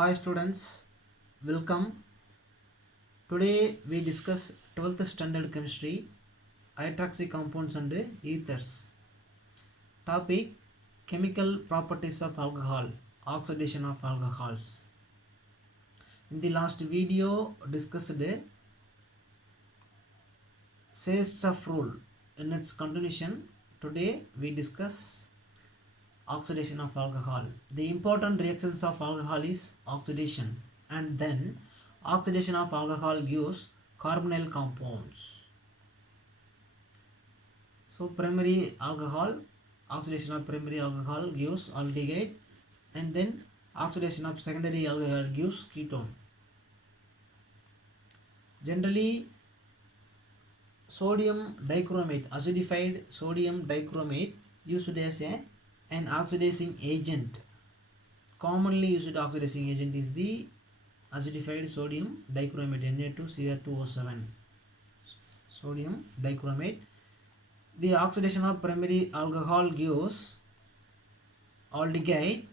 Hi students, welcome. Today we discuss 12th standard chemistry, hydroxy compounds and ethers. Topic: chemical properties of alcohol, oxidation of alcohols. In the last video discussed Say's of rule. In its continuation, today we discuss oxidation of alcohol. The important reactions of alcohol is oxidation, and then oxidation of alcohol gives carbonyl compounds. So primary alcohol, oxidation of primary alcohol gives aldehyde, and then oxidation of secondary alcohol gives ketone. Generally, sodium dichromate, acidified sodium dichromate used as an oxidizing agent. Commonly used oxidizing agent is the acidified sodium dichromate Na2Cr2O7. Sodium dichromate. The oxidation of primary alcohol gives aldehyde,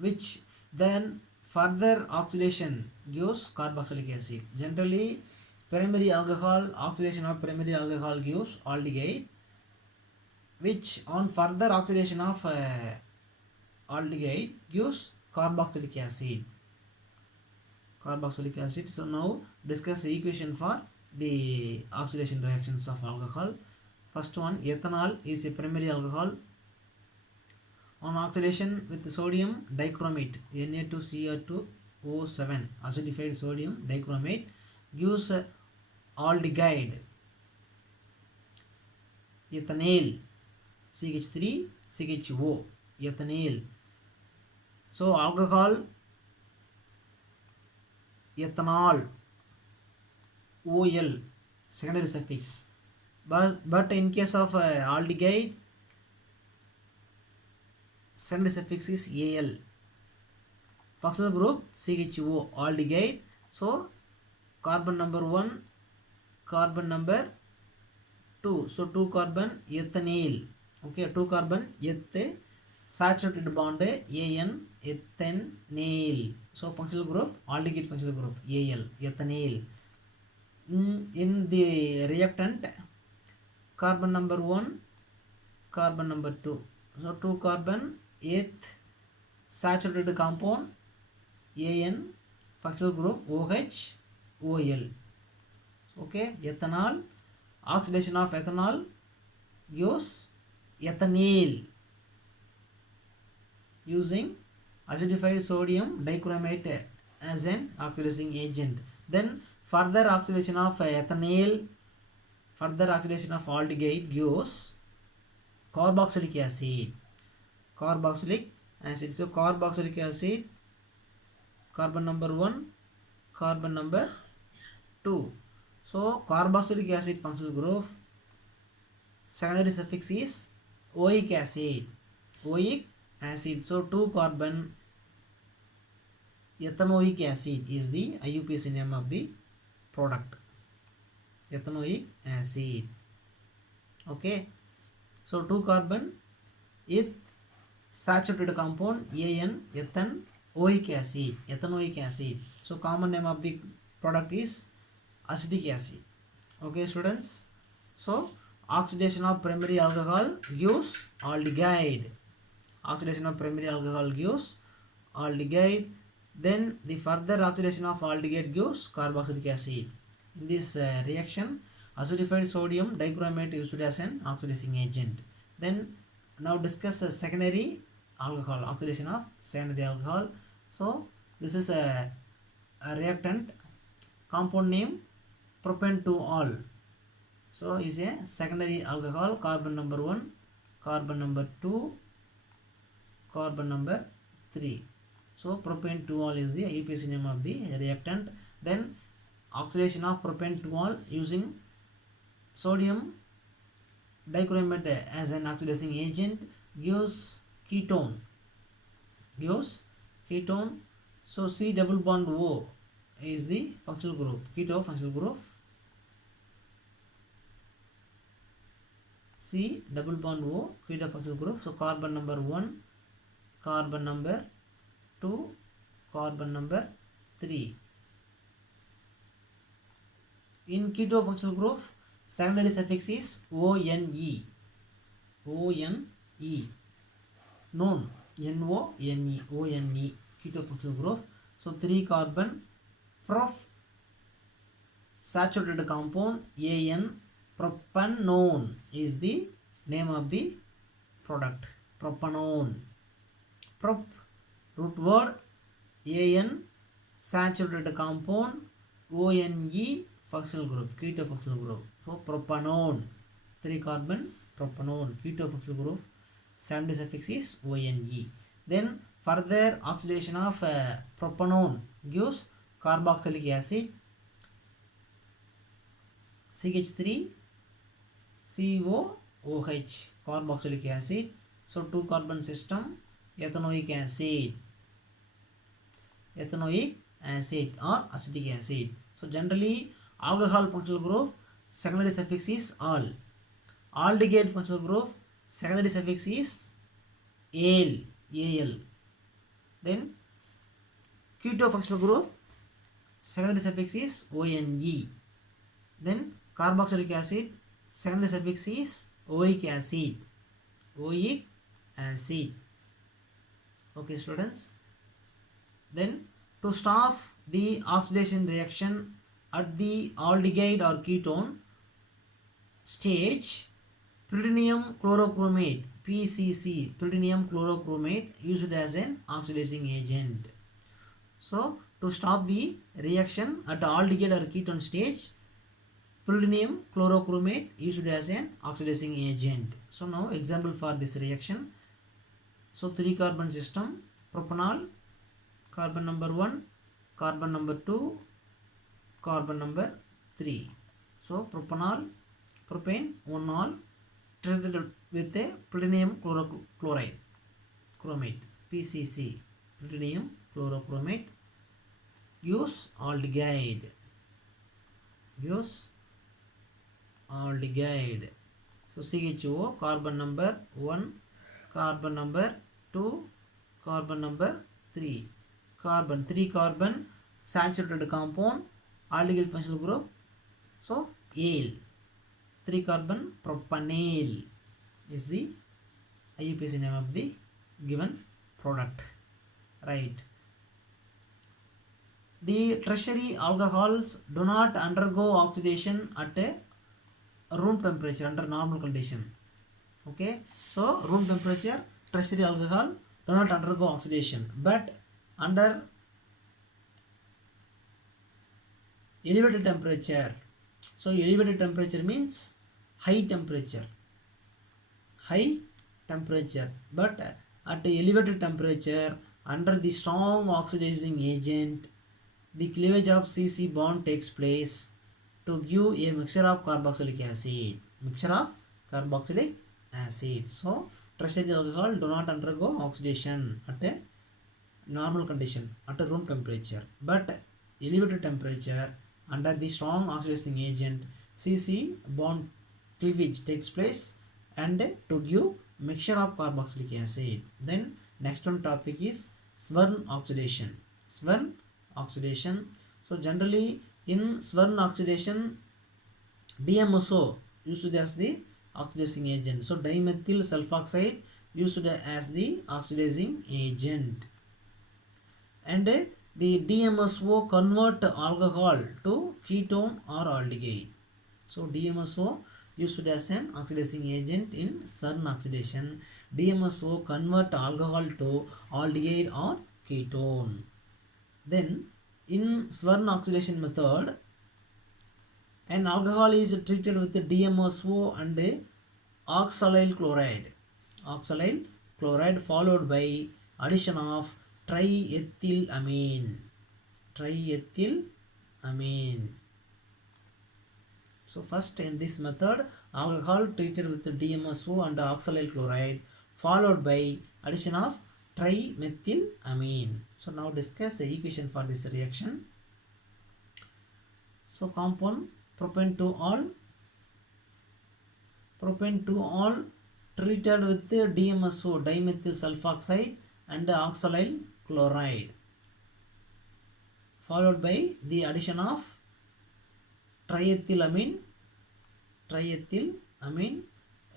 which then further oxidation gives carboxylic acid. Generally, primary alcohol, oxidation of primary alcohol gives aldehyde, which on further oxidation of aldehyde gives carboxylic acid. So now discuss the equation for the oxidation reactions of alcohol. First one, ethanol is a primary alcohol. On oxidation with sodium dichromate Na2Cr2O7, acidified sodium dichromate gives aldehyde, ethanol, CH3CHO, ethanol. So alcohol, ethanol, OL, secondary suffix. But in case of aldehyde, secondary suffix is Al. Functional group CHO, aldehyde. So carbon number 1, carbon number 2. So 2 carbon ethanol. Okay, 2 carbon eth, saturated bond An, ethanol. So functional group, aldehyde functional group Al, ethanol. In the reactant, carbon number 1, carbon number 2. So 2 carbon eth, saturated compound An, functional group OH, OL. Okay, ethanol, oxidation of ethanol gives ethanol using acidified sodium dichromate as an oxidizing agent. Then further oxidation of ethanol, further oxidation of aldehyde gives carboxylic acid. Carboxylic acid. So carboxylic acid, carbon number 1, carbon number 2. So carboxylic acid functional group, secondary suffix is oic acid. Oic acid. So 2 carbon ethanoic acid is the IUPAC name of the product. Ethanoic acid. Okay. So 2 carbon eth, saturated compound An, ethanoic acid. Ethanoic acid. So common name of the product is acetic acid. Okay students. So oxidation of primary alcohol gives aldehyde. Oxidation of primary alcohol gives aldehyde. Then the further oxidation of aldehyde gives carboxylic acid. In this reaction, acidified sodium dichromate used as an oxidizing agent. Then now discuss secondary alcohol, oxidation of secondary alcohol. So this is a reactant, compound name propane 2-ol. So is a secondary alcohol, carbon number 1, carbon number 2, carbon number 3. So propane 2-ol is the IUPAC name of the reactant. Then oxidation of propane 2-ol using sodium dichromate as an oxidizing agent gives ketone. So C double bond O is the functional group, keto functional group. C double bond O, keto functional group. So carbon number 1, carbon number 2, carbon number 3. In keto functional group, secondary suffix is ONE. ONE. Known. NONE. ONE. Keto functional group. So 3 carbon prof saturated compound AN propanone is the name of the product. Propanone. Prop root word AN saturated compound ONE functional group, keto functional group. So propanone, 3 carbon propanone, keto functional group, secondary suffix is ONE. Then further oxidation of propanone gives carboxylic acid CH3 COOH, carboxylic acid. So 2 carbon system, ethanoic acid or acetic acid. So generally alcohol functional group secondary suffix is al. Aldehyde functional group secondary suffix is al. Then keto functional group secondary suffix is ONE. Then carboxylic acid secondary suffix is oic acid. Okay students. Then to stop the oxidation reaction at the aldehyde or ketone stage, pyridinium chlorochromate PCC, pyridinium chlorochromate used as an oxidizing agent. So to stop the reaction at aldehyde or ketone stage, pyridinium chlorochromate used as an oxidizing agent. So now example for this reaction. So 3 carbon system, propanol, carbon number 1, carbon number 2, carbon number 3. So propanol, propane, 1-ol treated with a pyridinium chlorochromate, PCC, pyridinium chlorochromate. Use aldehyde. So CHO, carbon number 1, carbon number 2, carbon number 3. 3 carbon saturated compound, aldehyde functional group. So ale. 3 carbon propanale is the IUPAC name of the given product. Right. The tertiary alcohols do not undergo oxidation at a room temperature under normal condition. Okay, so room temperature tertiary alcohol do not undergo oxidation, but under elevated temperature. So elevated temperature means high temperature, but at elevated temperature under the strong oxidizing agent, the cleavage of CC bond takes place to give a mixture of carboxylic acid. So tertiary alcohol do not undergo oxidation at a normal condition at a room temperature, but elevated temperature under the strong oxidizing agent CC bond cleavage takes place and to give mixture of carboxylic acid. Then next one topic is Swern oxidation. So generally in Swern oxidation, DMSO used as the oxidizing agent. So dimethyl sulfoxide used as the oxidizing agent, and the DMSO convert alcohol to ketone or aldehyde. So DMSO used as an oxidizing agent in Swern oxidation. DMSO convert alcohol to aldehyde or ketone. Then in Swern oxidation method, an alcohol is treated with DMSO and oxalyl chloride followed by addition of triethylamine. So first in this method, alcohol treated with DMSO and oxalyl chloride followed by addition of trimethylamine. So now discuss the equation for this reaction. So compound propane 2-ol treated with DMSO, dimethyl sulfoxide, and oxalyl chloride. followed by the addition of triethylamine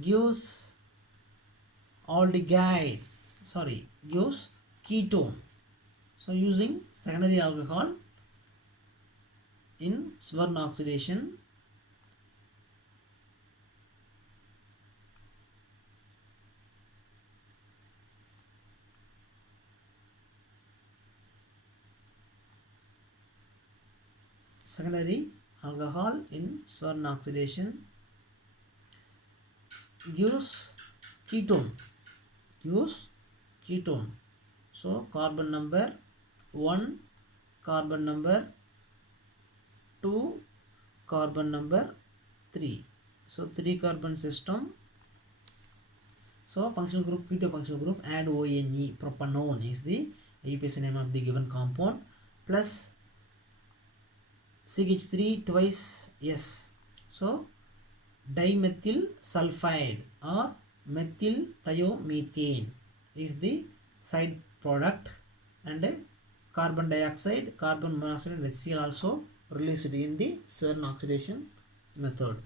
gives aldehyde, gives ketone. So using secondary alcohol in Swern oxidation, gives ketone. So carbon number 1, carbon number 2, carbon number 3. So 3 carbon system. So functional group, keto functional group, add ONE, propanone is the IUPAC name of the given compound, plus CH3 twice S. So dimethyl sulfide or methyl thiomethane is the side product, and carbon dioxide, carbon monoxide and HCl also released in the Swern oxidation method.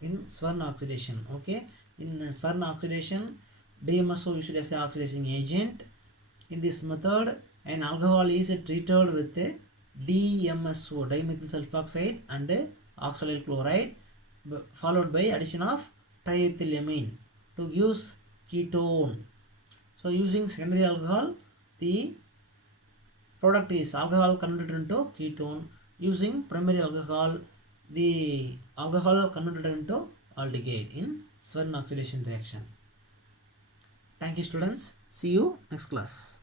In Swern oxidation, okay, in Swern oxidation, DMSO used as the oxidizing agent. In this method, an alcohol is treated with DMSO, dimethyl sulfoxide and oxalyl chloride, followed by addition of triethylamine to use ketone. So using secondary alcohol, the product is alcohol converted into ketone. Using primary alcohol, the alcohol converted into aldehyde in Swern oxidation reaction. Thank you students. See you next class.